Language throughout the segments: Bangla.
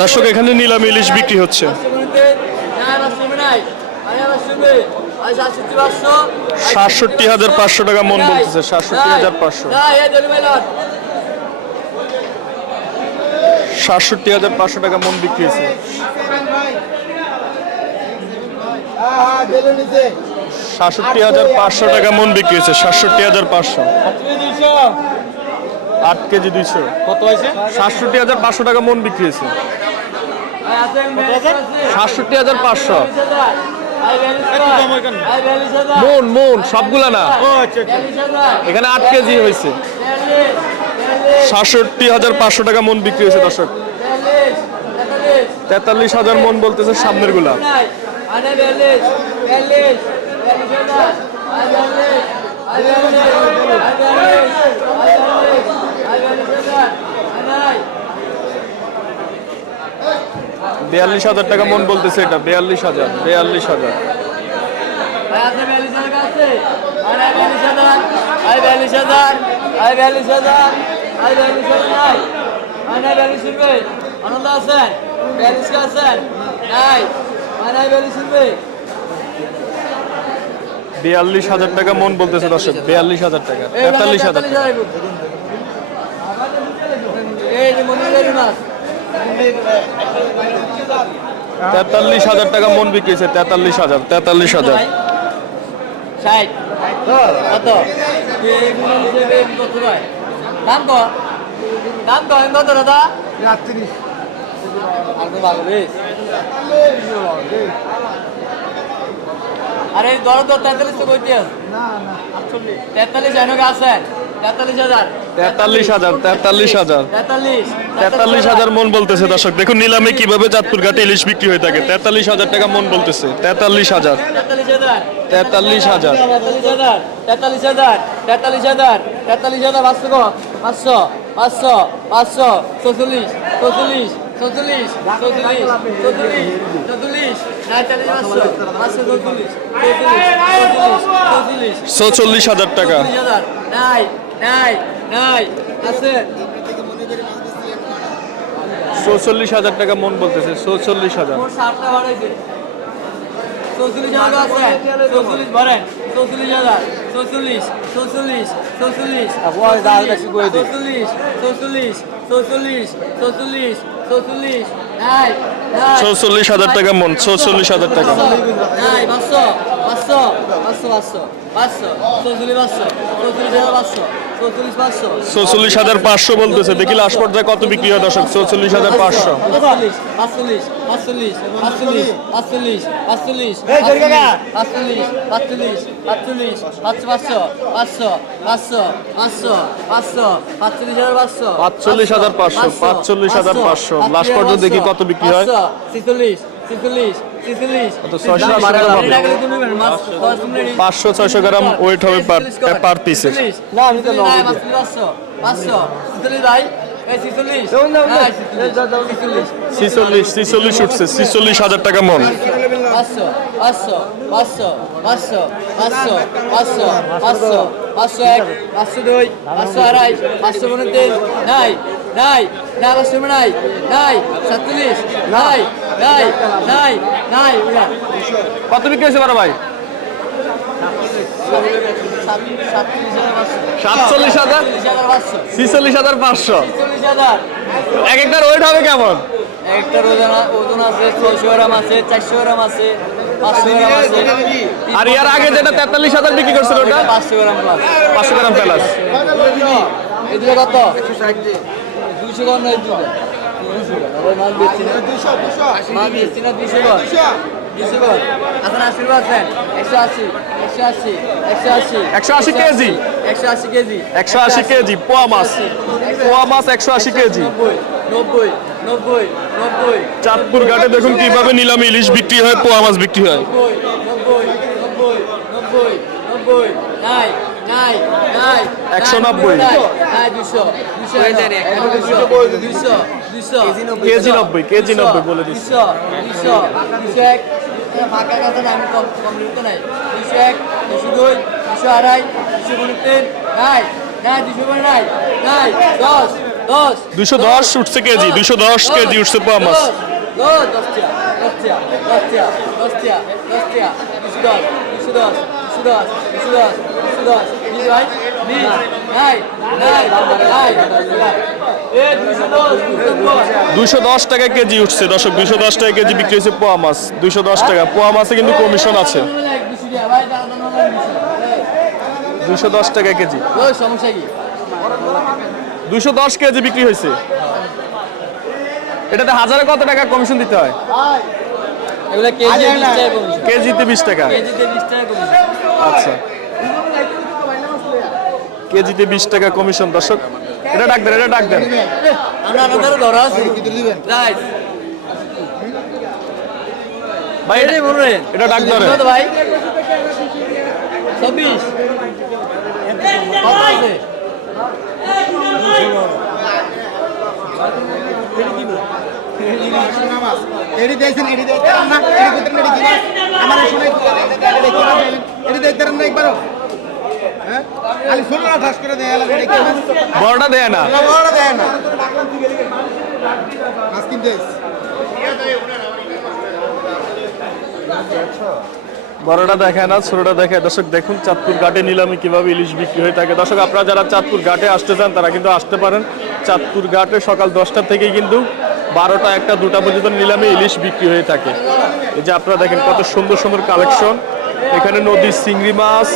দর্শক, এখানে নিলাম ইলিশ বিক্রি হচ্ছে। সাতষট্টি হাজার পাঁচশো টাকা মন বলতেছে, সাতষট্টি হাজার পাঁচশো। সাতষট্টি হাজার পাঁচশো টাকা মন বিক্রি হয়েছে। সাতষট্টি হাজার পাঁচশো টাকা মন বিক্রি হয়েছে, সাতষট্টি হাজার পাঁচশো। আট কেজি দুইশো। কত হয়েছে? সাতষট্টি হাজার পাঁচশো টাকা মন বিক্রি হয়েছে। সাতষট্টি হাজার পাঁচশো। মন মন সবগুলা না। আচ্ছা আচ্ছা। এখানে আট কেজি হয়েছে। সাতষট্টি হাজার পাঁচশো টাকা মন বিক্রি হয়েছে দর্শক। তেতাল্লিশ হাজার মন বলতেছে সামনেরগুলা। বিয়াল্লিশ হাজার টাকা মন বলতেছে এটা বিয়াল্লিশ হাজার বিয়াল্লিশ হাজার। আনন্দ আছেন? ব্যালিশ আছেন? নাই। নাই ব্যালিশ শুনবে বিয়াল্লিশ হাজার টাকা মন বলতেছে দর্শক বিয়াল্লিশ হাজার টাকা তেতাল্লিশ হাজার টাকা। তেতাল্লিশ হাজার টাকা মন বিক্রি হয়েছে তেতাল্লিশ হাজার তেতাল্লিশ হাজার। কত? দাদা? আরে দর দর তেতাল্লিশ তো কইতে আছে। তেতাল্লিশ এনকে আছেন তেতাল্লিশ হাজার। তেতাল্লিশ হাজার তেতাল্লিশ হাজার। মন বলতেছে দর্শক দেখুন নিলামে কীভাবে চাঁদপুর ঘাটে ইলিশ বিক্রি হয়ে থাকে। তেতাল্লিশ হাজার টাকা মন বলতেছে তেতাল্লিশ হাজার। তেতাল্লিশ হাজার। তেতাল্লিশ হাজার। তেতাল্লিশ হাজার তেতাল্লিশ হাজার হাজার তেতাল্লিশ হাজার পাঁচশো কো? পাঁচশো পাঁচশো পাঁচশো চৌচল্লিশ চৌচল্লিশ চৌচল্লিশ চৌচল্লিশ চৌচল্লিশ চৌচল্লিশ নাইতাল্লিশ পাঁচশো পাঁচশো চৌচল্লিশ চৌচল্লিশ চৌচল্লিশ চৌচল্লিশ হাজার টাকা। নাই নাই নাই আছে। চৌচল্লিশ হাজার টাকা মন বলতেছে চৌচল্লিশ হাজার। চৌচল্লিশ হাজার আছে। চৌচল্লিশ ভরেন চৌচল্লিশ হাজার। চৌচল্লিশ চৌচল্লিশ চৌচল্লিশ। চৌচল্লিশ চৌচল্লিশ চৌচল্লিশ চৌচল্লিশ চৌচল্লিশ নাই নাই। চৌচল্লিশ হাজার টাকা মন চৌচল্লিশ হাজার টাকা নাই পাঁচশো পাঁচশো পাঁচশো পাঁচশো পাঁচশো চৌচল্লিশ পাঁচশো চৌচল্লিশ হাজার পাঁচশো। চৌচল্লিশ হাজার পাঁচশো বলতেছে দেখি লাস্ট পর্যায়ে কত বিক্রি হয় দর্শক চৌচল্লিশ হাজার পাঁচশো পাঁচচল্লিশ হাজার পাঁচশো পাঁচচল্লিশ হাজার পাঁচশো লাস্ট পর্যন্ত দেখি কত বিক্রি হয় ছিচল্লিশ ছিচল্লিশ পাঁচশো ছয়শো গ্রাম ওয়েট হবে পার পিসের ছিচল্লিশ ছিচল্লিশ উঠছে ছিচল্লিশ হাজার টাকা মন পাঁচশো পাঁচশো পাঁচশো পাঁচশো পাঁচশো পাঁচশো পাঁচশো এক পাঁচশো দুই পাঁচশো আড়াই পাঁচশো উনত্রিশ নাই নাই পাঁচশো নাই নাই সাতচল্লিশ নাই নাই নাই কত বিক্রি হয়েছে বড় ভাই? সাতচল্লিশ হাজার? পাঁচশো হাজার পাঁচশো। ছিচল্লিশ হাজার। পাঁচশো এক একটার ওয়েট হবে কেমন? একটা ওজন ওজন আছে ছয়শো গ্রাম আছে চারশো গ্রাম আছে পাঁচশো গ্রাম আছে। আর ইয়ার আগে যেটা তেতাল্লিশ হাজার বিক্রি করছিল ওটা? পাঁচশো গ্রাম প্লাস পাঁচশো গ্রাম প্লাস কত? দুশো গ্রাম একশো আশি কেজি। একশো আশি কেজি মাছ। পোয়া মাছ একশো আশি কেজি। চাঁদপুর ঘাটে দেখুন কীভাবে নিলামে ইলিশ বিক্রি হয় পোয়া মাছ বিক্রি হয়। একশো নব্বই। হ্যাঁ, দুশো। দুশো। দুশো। কেজি নব্বই কেজি নব্বই বলে দিচ্ছি মাকার কথা আমি কম কম নিতে নাই দুশো এক দুশো দুই দুশো আড়াই দুশো তিন নাই নাই দুশো নাই নাই দশ দশ দুশো দশ উঠছে কেজি দুশো দশ কেজি উঠছে পোয়া মাছ নাই নাই নাই নাই দুইশো দশ টাকা কেজি উঠছে, দর্শক, দুইশো দশ টাকা কেজি বিক্রি হয়েছে পোয়া মাছ, দুইশো দশ টাকা। পোয়া মাছে কিন্তু কমিশন আছে। দুইশো দশ টাকা কেজি। দুইশো দশ কেজি বিক্রি হয়েছে। এটাতে হাজারে কত টাকা কমিশন দিতে হয়? কেজিতে বিশ টাকা। আচ্ছা। কেজিতে বিশ টাকা কমিশন দর্শক। এটা ডাক দেন এটা ডাক দেন। আমরা আমাদের ধরা আছে। রাইট ভাই এটা ডাক ধরে। ভাই। চব্বিশ কত দেখছেন এডি কিনা আমার শুনে এডি দেখতেন না। একবার হ্যাঁ খালি শুনে না ঠাস করে দেয়া লাগে দেখি বড়টা দেয় না। না বড় দেয় না। বড়টা দেখায় না ছোটটা দেখায় দর্শক দেখুন চাঁদপুর ঘাটে নিলামে কীভাবে ইলিশ বিক্রি হয়ে থাকে। দর্শক আপনারা যারা চাঁদপুর ঘাটে আসতে চান তারা কিন্তু আসতে পারেন। চাঁদপুর ঘাটে সকাল দশটা থেকে কিন্তু বারোটা একটা দুটা পর্যন্ত নিলামে ইলিশ বিক্রি হয়ে থাকে। এই যে আপনারা দেখেন কত সুন্দর সুন্দর কালেকশন এখানে নদীর চিংড়ি মাছ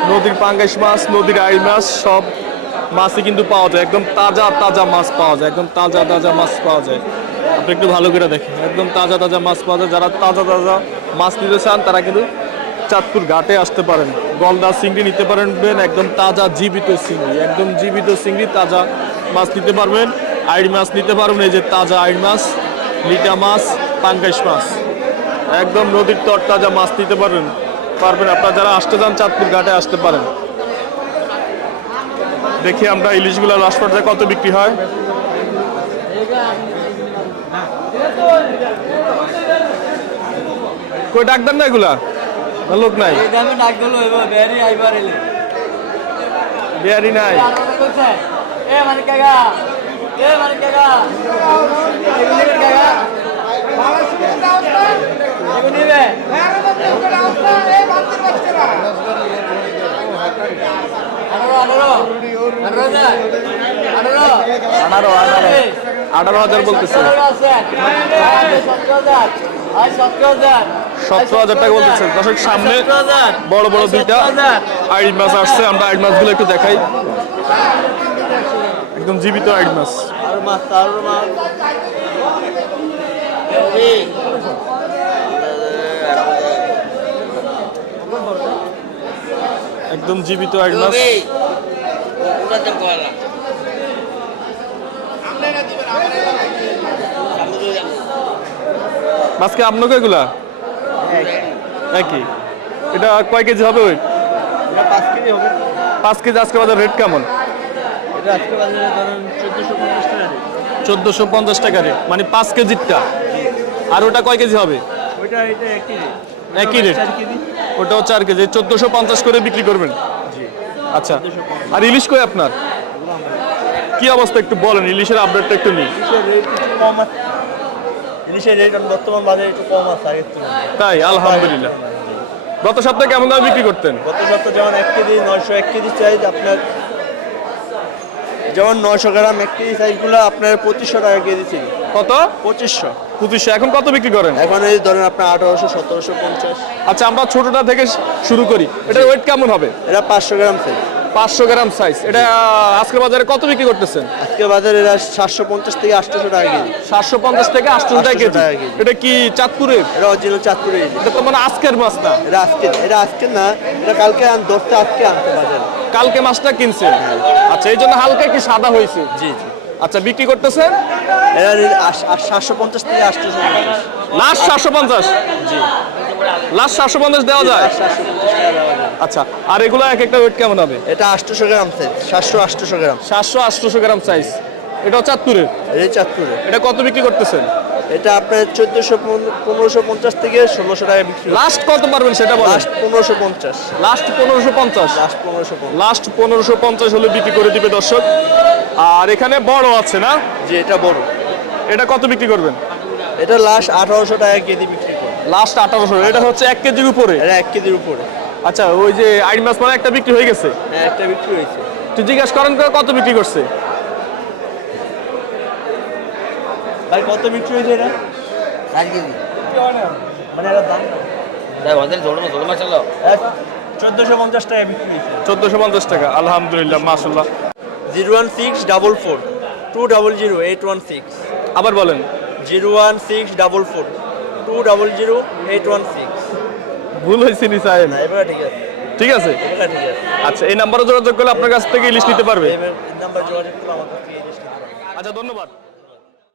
নদীর পাঙ্গাস মাছ, নদীর আই মাছ, সব মাছই কিন্তু পাওয়া যায়। একদম তাজা তাজা মাছ পাওয়া যায়। একদম তাজা তাজা মাছ পাওয়া যায়। আপনি একটু ভালো করে দেখেন। একদম তাজা তাজা মাছ পাওয়া যায়। যারা তাজা তাজা মাছ নিতে চান, তারা কিন্তু চাঁদপুর ঘাটে আসতে পারেন। গলদা চিংড়ি নিতে পারবেন। একদম তাজা জীবিত চিংড়ি। একদম জীবিত চিংড়ি, তাজা মাছ নিতে পারবেন। আইড় মাছ নিতে পারবেন। এই যে তাজা আইড় মাছ, লিটা মাছ পাঙ্গাস মাছ। একদম নদীর তর তাজা মাছ নিতে পারবেন। পারবেন। আপনারা যারা আসতে চান চাঁদপুর ঘাটে আসতে পারেন। দেখি আমরা ইলিশগুলো লাস্ট পর্যায়ে কত বিক্রি হয়। কই ডাক দেন না এগুলা? লোক নাই। বিয়ারি নাই। এ সতেরো হাজার টাকা বলতেছে। দর্শক, সামনে বড় বড় দুইটা আইড মাছ আসছে। আমরা আইড মাছগুলো একটু দেখাই। একদম জীবিত আইড মাছ আর মাছ আর মাছ। একদম জীবিত আইড মাছ মাছকে আপনাকে এগুলা? একই। এটা কয় কেজি হবে ওই? পাঁচ কেজি কেজি আজকে বাজার রেট কেমন? এটা আজকে বাজারে ধরেন চোদ্দোশো পঞ্চাশ টাকা রেট। মানে পাঁচ কেজিরটা। আর ওটা কয় কেজি হবে? ওইটা এটা একই রেট। একই রেট ওটাও চার কেজি চোদ্দোশো পঞ্চাশ করে বিক্রি করবেন? আচ্ছা। আর ইলিশ কই আপনার? কি অবস্থা একটু বলেন ইলিশের আপডেটটা একটু নিই ইলিশের রেট বর্তমান বাজারে একটু কম আছে আগের তুলনায়। তাই? আলহামদুলিল্লাহ। গত সপ্তাহে কেমন দামে বিক্রি করতেন? গত সপ্তাহে যেমন এক কেজি নয়শো এক কেজি সাইজ আপনার যেমন নয়শো গ্রাম এক কেজি সাইজগুলো আপনার পঁচিশশো টাকা কেজি ছিল। কত? পঁচিশশো। পঁচিশশো। এখন কত বিক্রি করেন? এখন এই ধরেন আপনার আঠারোশো সতেরোশো পঞ্চাশ। আচ্ছা আমরা ছোটটা থেকে শুরু করি। এটা ওয়েট কেমন হবে? এটা পাঁচশো গ্রাম সাইজ পাঁচশো গ্রাম সাইজ এটা আজকের বাজারে কত বিক্রি করতেছেন? আজকে বাজারে এরা সাতশো পঞ্চাশ থেকে আটশোশো টাকা কেজি। সাতশো পঞ্চাশ থেকে আটশো টাকা 800 কেজি। এটা কি চাঁদপুরের? এটা অরিজিনাল চাঁদপুরে এটা তো মানে আজকের মাছ না? এটা আজকে এটা আজকে না এটা কালকে আন দশটা আজকে আনতে বাজারে কালকে মাছটা কিনছেন? আচ্ছা এই জন্য হালকা কি সাদা হয়েছে? জি জি। আচ্ছা বিক্রি করতেছেন? সাতশো পঞ্চাশ থেকে লাস্ট সাতশো পঞ্চাশ? জি। লাস্ট সাতশো পঞ্চাশ দেওয়া যায়। আচ্ছা আর এগুলো এক একটা ওয়েট কেমন হবে? এটা গ্রাম সাইজ সাতশো আটশো গ্রাম। সাতশো আটশো গ্রাম সাইজ এটা চাঁদপুরের? এই এটা কত বিক্রি করতেছেন? এটা আপনার চোদ্দোশো পনেরোশো পঞ্চাশ থেকে ষোলোশো টাকা বিক্রি লাস্ট কত পারবেন সেটা বলেন? লাস্ট পনেরোশো পঞ্চাশ। লাস্ট পনেরোশো পঞ্চাশ? লাস্ট পনেরোশো লাস্ট পনেরোশো পঞ্চাশ হলে বিক্রি করে দিবে দর্শক। আর এখানে বড় আছে না? যে এটা বড়। এটা কত বিক্রি করবেন? এটা লাস্ট আঠারোশো টাকা কেজি বিক্রি করে লাস্ট আঠারোশো। এটা হচ্ছে এক কেজির উপরে? এটা এক কেজির উপরে। আচ্ছা ওই যে আইন মাছ মানে একটা বিক্রি হয়ে গেছে? হ্যাঁ একটা বিক্রি হয়েছে। তো জিজ্ঞাসা করেন কত বিক্রি করছে? ভাই কত বিক্রি হয়েছে এটা? ষাট কেজি। মানে এটা দাম? দেখ ওদের জোড়ো জোড়ো মাছ চলো চোদ্দোশো পঞ্চাশ টাকা বিক্রি হয়েছে। চোদ্দোশো পঞ্চাশ টাকা আলহামদুলিল্লাহ zero one six double four two double zero eight one six. আবার বলেন। Zero one six double four two double zero eight one six. ভুল হয়েছে নি সাহেব? না এবার ঠিক আছে। ঠিক আছে? এবার ঠিক আছে। আচ্ছা এই নাম্বারে যোগাযোগ করলে আপনার কাছ থেকে ইলিশ নিতে পারবে। আচ্ছা ধন্যবাদ।